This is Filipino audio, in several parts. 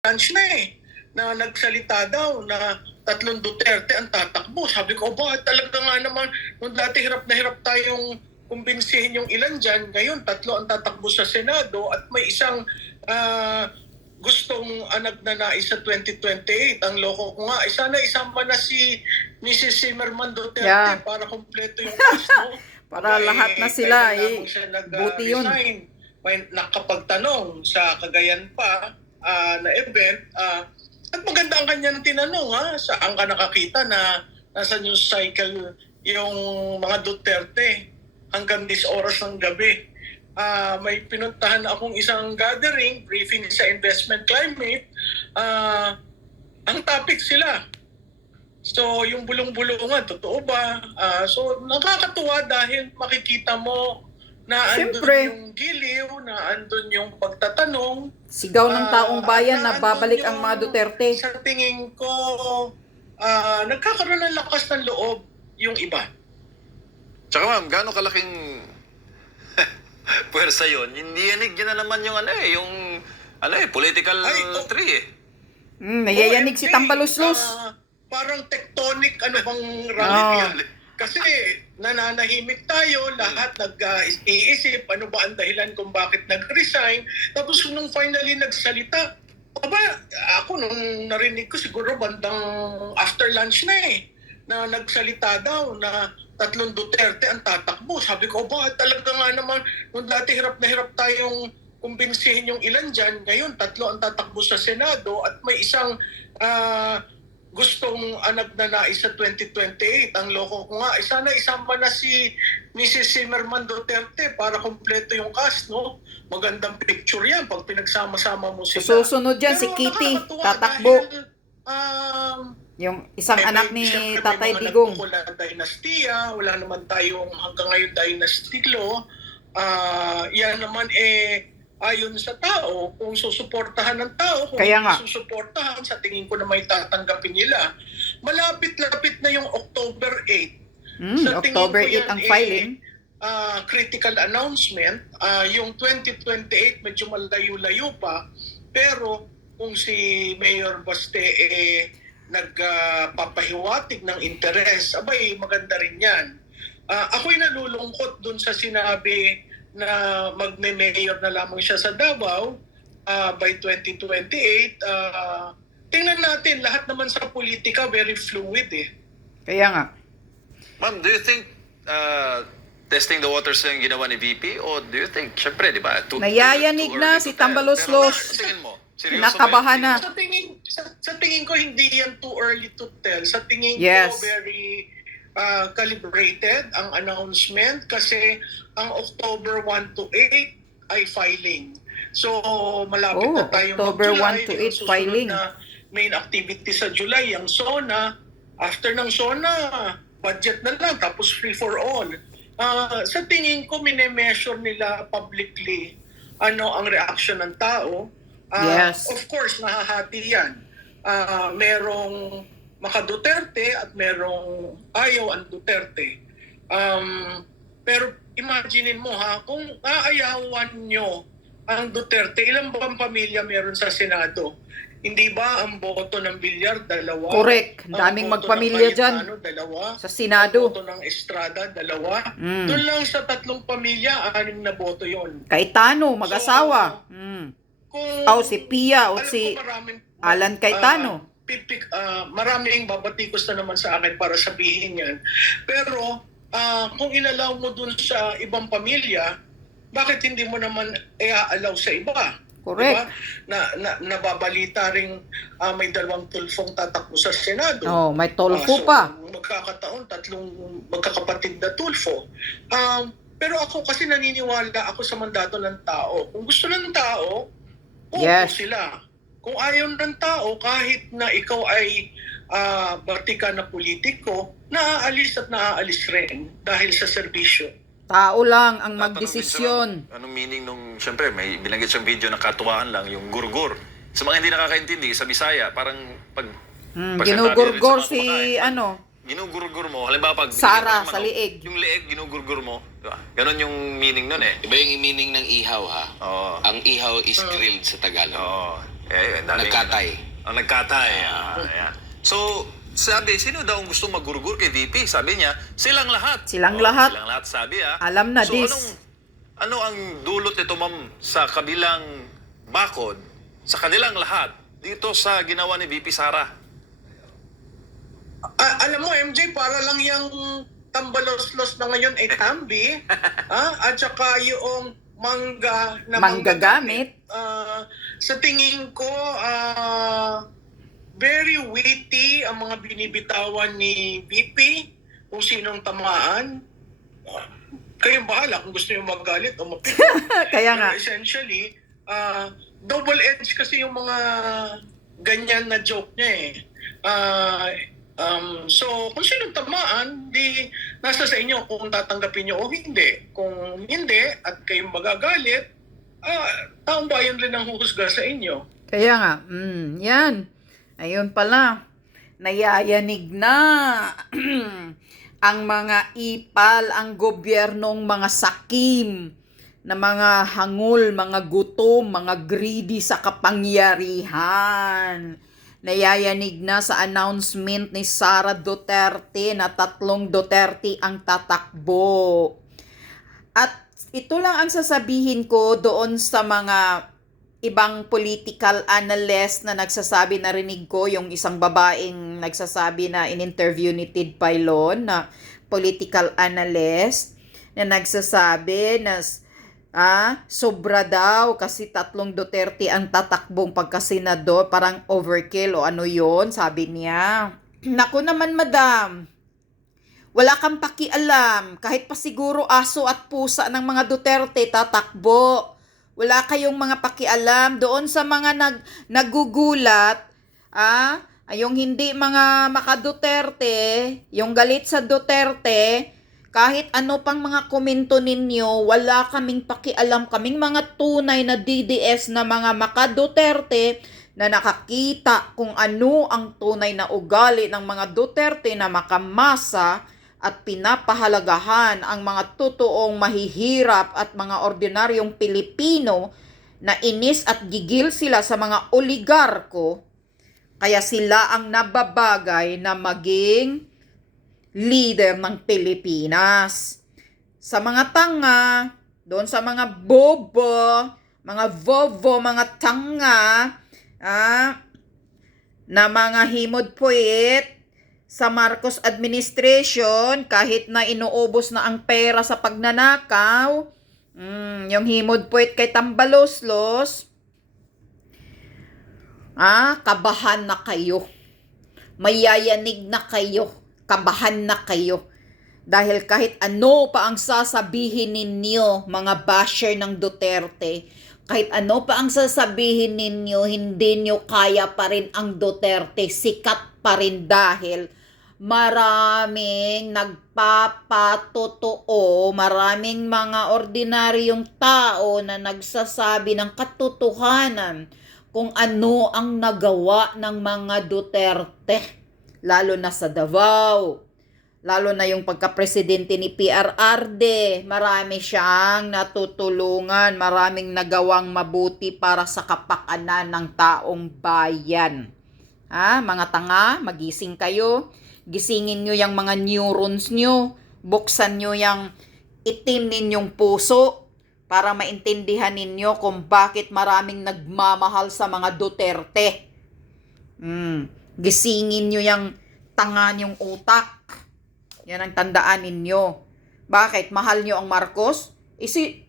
lunch na na nagsalita daw na 3 Duterte ang tatakbo. Sabi ko, bakit talaga nga naman, nung dati hirap na hirap tayong kumbinsihin yung ilan dyan, ngayon 3 ang tatakbo sa Senado at may isang gustong nagnanais sa 2028. Ang loko ko nga, sana isama na si Mrs. Zimmerman Duterte para kumpleto yung gusto. Para lahat na sila buti yun. May nakapagtanong sa Cagayan pa na event at maganda ang kanya ng tinanong, saan ka nakakita na nasa news cycle yung mga Duterte hanggang 10 oras ng gabi. May pinuntahan akong isang gathering, briefing sa investment climate. Ang topic sila. So, yung bulong-bulungan, totoo ba? So, nakakatuwa dahil makikita mo na andun yung giliw, na andun yung pagtatanong. Sigaw ng taong bayan na babalik ang mga Duterte. Sa tingin ko, nagkakaroon ng lakas ng loob yung iba. Tsaka ma'am, gaano kalaking puwersa yun? Hindi yanig yun na naman yung political tree Nayayanig si Tambaluslos. Parang tectonic, bang rally yan? Kasi nananahimik tayo, lahat nag-iisip, ano ba ang dahilan kung bakit nag-resign. Tapos nung finally nagsalita, ako nung narinig ko siguro bandang after lunch na nagsalita daw na 3 Duterte ang tatakbo. Sabi ko, bakit talaga nga naman, nung dati hirap na hirap tayong kumbinsihin yung ilan dyan, ngayon 3 ang tatakbo sa Senado at may isang gustong nagnanais sa 2028. Ang loko ko nga, sana isama na si Mrs. Zimmerman Duterte para kumpleto yung cast, no? Magandang picture yan pag pinagsama-sama mo sila. Susunod dyan si Kitty, tatakbo. Yung isang anak ni Tatay Digong. Wala dynastiya, wala naman tayong hanggang ngayon dynasty law. Yan naman ayon sa tao, kung susuportahan ng tao, kung susuportahan, sa tingin ko na may tatanggapin nila. Malapit-lapit na yung October 8. Sa October 8 ang filing. Critical announcement. Yung 2028 medyo malayo-layo pa. Pero kung si Mayor Baste nagpapahiwatig ng interes, maganda rin yan. Ako'y nalulungkot dun sa sinabi na magme-mayor na lamang siya sa Davao by 2028. Tingnan natin, lahat naman sa politika very fluid Kaya nga. Ma'am, do you think testing the waters yung ginawa ni VP? O do you think, syempre, di ba? Nayayanig na si Tambaluslos. Kinakabahan na. Sa tingin ko, hindi yan too early to tell. Sa tingin ko, very calibrated ang announcement kasi ang October 1 to 8 ay filing. So, malapit na tayo October mag-July. 1 to 8 filing. Na main activity sa July, ang SONA. After ng SONA, budget na lang, tapos free for all. Sa tingin ko, mine-measure nila publicly ano ang reaction ng tao. Of course, nahahati yan. Merong maka-Duterte at merong ayaw ang Duterte. Pero imaginein mo kung aayawan nyo ang Duterte, ilang bang pamilya meron sa Senado? Hindi ba ang boto ng Villar, 2? Correct. Daming magpamilya dyan. 2. Sa Senado. Ang boto ng Estrada, 2. Doon lang sa 3 pamilya, 6 na boto yon. Cayetano, mag-asawa. Si Pia o si Alan Cayetano. Maraming babatikos na naman sa akin para sabihin yan. Pero kung inalaw mo dun sa ibang pamilya, bakit hindi mo naman i-allow sa iba? Correct. Diba? Nababalita ring may 2 tulfong tatakbo sa Senado. May tulfo pa. Magkakataon, 3 magkakapatid na tulfo. Pero ako kasi naniniwala ako sa mandato ng tao. Kung gusto ng tao, sila. Kung ayaw ng tao, kahit na ikaw ay batika na politiko, naaalis at naaalis rin dahil sa serbisyo. Tao lang ang magdesisyon. Anong meaning nung, syempre, may binanggit siyang video na katuwaan lang, yung gurgur. Sa mga hindi nakakaintindi, sa Bisaya, parang ginugurgur si ginugurgur mo, halimbawa pag Sara sa liig. Yung liig, ginugurgur mo. Diba? Ganon yung meaning nun Iba yung meaning ng ihaw, ha? Oo. Ang ihaw is grilled sa Tagalog. Oo. Nagkatay. Ang nagkatay. Ayan. So, sabi, sino daw ang gusto magurgur kay VP? Sabi niya, silang lahat. Silang lahat. Silang lahat, sabi Alam na so, this. ano ang dulot nito, ma'am, sa kabilang bakod, sa kanilang lahat, dito sa ginawa ni VP Sara? Alam mo, MJ, para lang yung tambalos-los na ngayon ay tambi, at saka yung mangga na Manggagamit. Sa tingin ko, very witty ang mga binibitawan ni VP, kung sinong tamaan. Kayong bahala kung gusto nyo magalit o mapito. Kaya nga. Pero essentially, double-edged kasi yung mga ganyan na joke niya eh. So, kung sinong tamaan, di nasa sa inyo kung tatanggapin nyo o hindi. Kung hindi at kayong magagalit, taong bayan rin ang huhusga sa inyo. Kaya nga, yan. Ayun pala, nayayanig na ang mga ipal, ang gobyernong mga sakim, na mga hangul, mga gutom, mga greedy sa kapangyarihan. Nayayanig na sa announcement ni Sara Duterte na 3 Duterte ang tatakbo. At ito lang ang sasabihin ko doon sa mga ibang political analyst na nagsasabi, narinig ko yung isang babaeng nagsasabi na in-interview ni Tid Pailon na political analyst na nagsasabi na sobra daw kasi 3 Duterte ang tatakbong pagkasenador, parang overkill o ano yon, sabi niya. Naku naman, madam, wala kang pakialam, kahit pa siguro aso at pusa ng mga Duterte tatakbo. Wala kayong mga pakialam doon sa mga nagugulat, yung hindi mga maka-Duterte, yung galit sa Duterte, kahit ano pang mga komento ninyo, wala kaming pakialam. Kaming mga tunay na DDS na mga maka-Duterte na nakakita kung ano ang tunay na ugali ng mga Duterte na makamasa at pinapahalagahan ang mga totoong mahihirap at mga ordinaryong Pilipino na inis at gigil sila sa mga oligarko, kaya sila ang nababagay na maging leader ng Pilipinas. Sa mga tanga, doon sa mga bobo, mga vovo, mga tanga, na mga himod-puwit, sa Marcos administration, kahit na inuubos na ang pera sa pagnanakaw, yung himod-puwit kay Tambaloslos, kabahan na kayo. Mayayanig na kayo. Kabahan na kayo. Dahil kahit ano pa ang sasabihin ninyo, mga basher ng Duterte, kahit ano pa ang sasabihin ninyo, hindi nyo kaya pa rin ang Duterte. Sikat pa rin dahil maraming nagpapatotoo, maraming mga ordinaryong tao na nagsasabi ng katotohanan kung ano ang nagawa ng mga Duterte, lalo na sa Davao, lalo na yung pagka-presidente ni PRRD, marami siyang natutulungan, maraming nagawang mabuti para sa kapakanan ng taong bayan. Mga tanga, magising kayo. Gisingin nyo yung mga neurons nyo. Buksan nyo yung itim ninyong puso para maintindihan ninyo kung bakit maraming nagmamahal sa mga Duterte. Gisingin nyo yung tanga nyong utak. Yan ang tandaan ninyo. Bakit? Mahal nyo ang Marcos?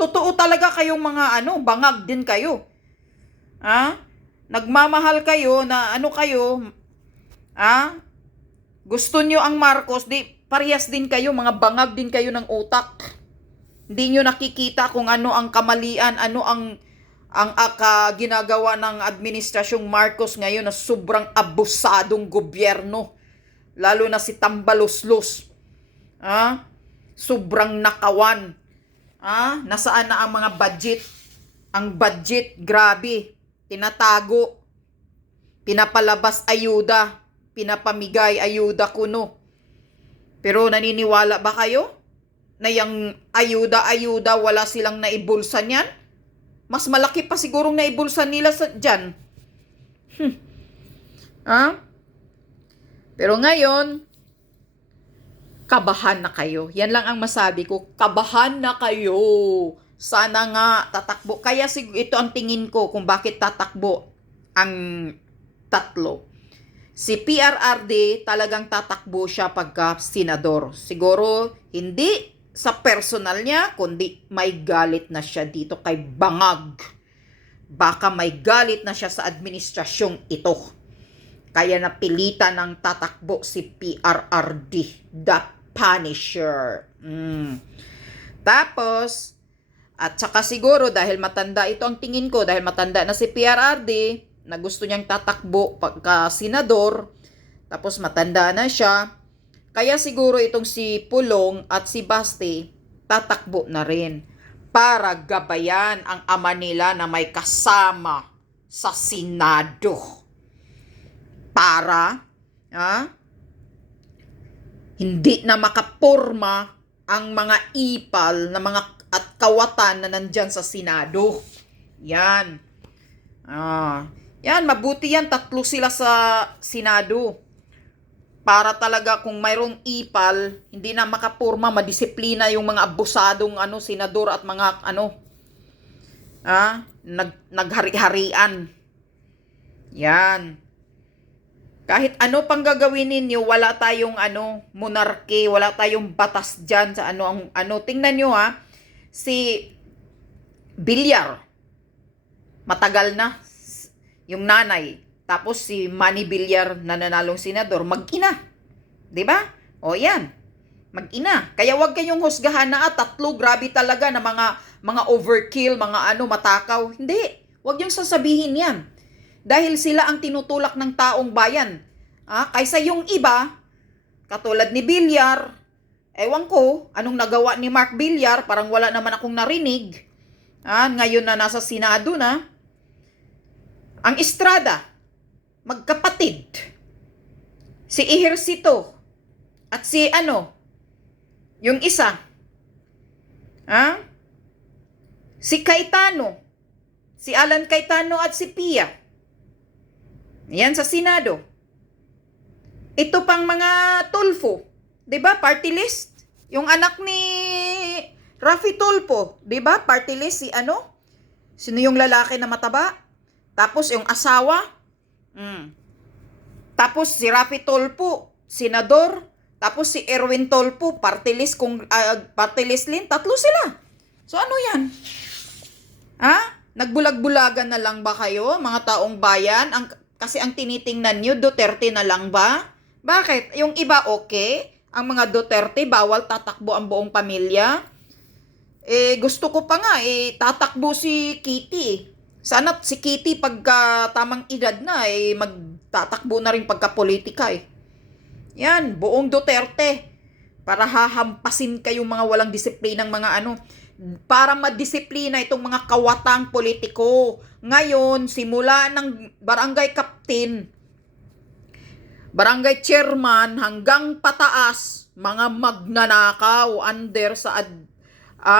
Totoo talaga kayong mga bangag din kayo. Nagmamahal kayo na kayo, gusto nyo ang Marcos, di parehas din kayo, mga bangag din kayo ng utak. Hindi nyo nakikita kung ano ang kamalian, ano ang ginagawa ng administrasyong Marcos ngayon na sobrang abusadong gobyerno. Lalo na si Tambaloslos. Sobrang nakawan. Nasaan na ang mga budget? Ang budget, grabe. Tinatago. Pinapalabas ayuda. Pinapamigay ayuda kuno. Pero naniniwala ba kayo na yung ayuda wala silang naibulsan yan? Mas malaki pa sigurong naibulsan nila dyan. Pero ngayon, kabahan na kayo. Yan lang ang masabi ko. Kabahan na kayo. Sana nga tatakbo. Kaya ito ang tingin ko kung bakit tatakbo ang tatlo. Si PRRD talagang tatakbo siya pagka senador. Siguro hindi sa personal niya, kundi may galit na siya dito kay Bangag. Baka may galit na siya sa administrasyong ito. Kaya napilitan ng tatakbo si PRRD, the Punisher. Tapos, at saka siguro dahil matanda ito ang tingin ko, dahil matanda na si PRRD, na gusto niyang tatakbo pagka senador, tapos matanda na siya, kaya siguro itong si Pulong at si Basti tatakbo na rin para gabayan ang ama nila na may kasama sa Senado. Para hindi na makapurma ang mga ipal na mga at kawatan na nandyan sa Senado. Yan. Yan, mabuti yan. 3 sila sa Senado. Para talaga kung mayroong ipal, hindi na makapurma, madisiplina yung mga abusadong senador at mga naghari-harian. Yan. Kahit ano pang gagawin ninyo, wala tayong monarchy, wala tayong batas diyan sa tingnan niyo si Villar. Matagal na yung nanay. Tapos si Manny Villar na nanalong senador, mag-ina. 'Di ba? O yan. Mag-ina. Kaya wag kayong husgahan na 3, grabe talaga na mga overkill, mga matakaw. Hindi. Wag yung sasabihin yan. Dahil sila ang tinutulak ng taong bayan. Kaysa yung iba, katulad ni Villar, ewan ko, anong nagawa ni Mark Villar, parang wala naman akong narinig. Ngayon na nasa Senado na. Ang Estrada, magkapatid. Si Ejercito at si yung isa. Si Cayetano. Si Alan Cayetano at si Pia. Yan sa Senado. Ito pang mga Tulfo. 'Di ba? Party list. Yung anak ni Raffy Tulfo, 'di ba? Party list si Sino yung lalaki na mataba? Tapos yung asawa, tapos si Raffy Tulfo, senador. Tapos si Erwin Tulfo, party list din. 3 sila. So ano yan? Nagbulag-bulagan na lang ba kayo, mga taong bayan? Kasi ang tinitingnan nyo, Duterte na lang ba? Bakit? Yung iba okay? Ang mga Duterte, bawal tatakbo ang buong pamilya? Gusto ko pa nga, tatakbo si Kitty. Sana si Kitty pagka tamang edad na, magtatakbo na rin pagka politika Yan, buong Duterte. Para hahampasin kayong mga walang disiplinang mga para madisiplina itong mga kawatang politiko. Ngayon, simula ng barangay captain, barangay chairman, hanggang pataas, mga magnanakaw under sa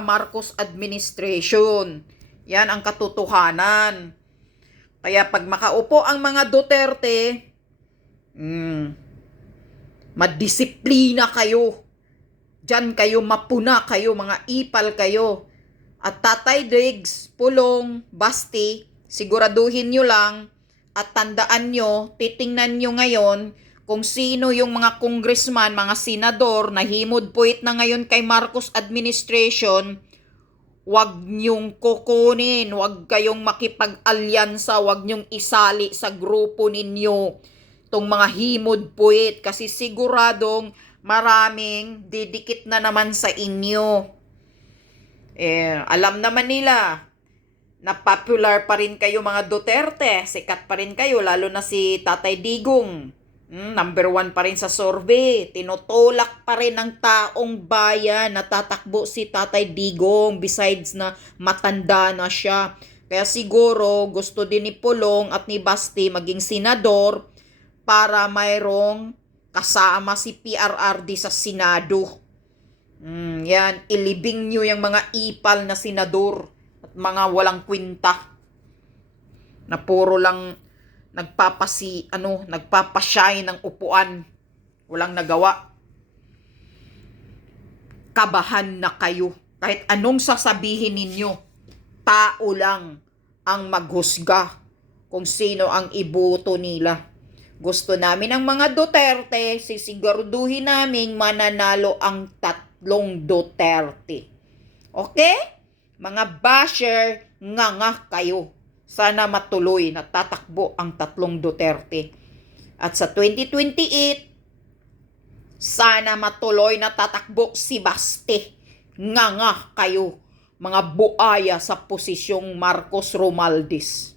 Marcos administration. Yan ang katotohanan. Kaya pag makaupo ang mga Duterte, madisiplina kayo. Diyan kayo, mapuna kayo, mga ipal kayo. At Tatay Diggs, Pulong, Basti, siguraduhin nyo lang at tandaan nyo, titingnan nyo ngayon kung sino yung mga congressman, mga senador na himod-puwit na ngayon kay Marcos administration. Huwag niyong kukunin, huwag kayong makipag-alyansa, huwag niyong isali sa grupo ninyo itong mga himod-puwit kasi siguradong maraming didikit na naman sa inyo. Alam naman nila na popular pa rin kayo mga Duterte, sikat pa rin kayo, lalo na si Tatay Digong. Number 1 pa rin sa survey. Tinutulak pa rin ng taong bayan na tatakbo si Tatay Digong besides na matanda na siya. Kaya siguro gusto din ni Pulong at ni Basti maging senador para mayroong kasama si PRRD sa Senado. Yan, ilibing nyo yung mga ipal na senador at mga walang kwinta na puro lang nagpapasyay ng upuan. Walang nagawa. Kabahan na kayo. Kahit anong sasabihin ninyo, tao lang ang maghusga kung sino ang iboto nila. Gusto namin ang mga Duterte, sisiguraduhin namin mananalo ang 3 Duterte. Okay? Mga basher, nga kayo. Sana matuloy na tatakbo ang 3 Duterte. At sa 2028, sana matuloy na tatakbo si Baste. Nga kayo, mga buaya sa posisyong Marcos Romaldez.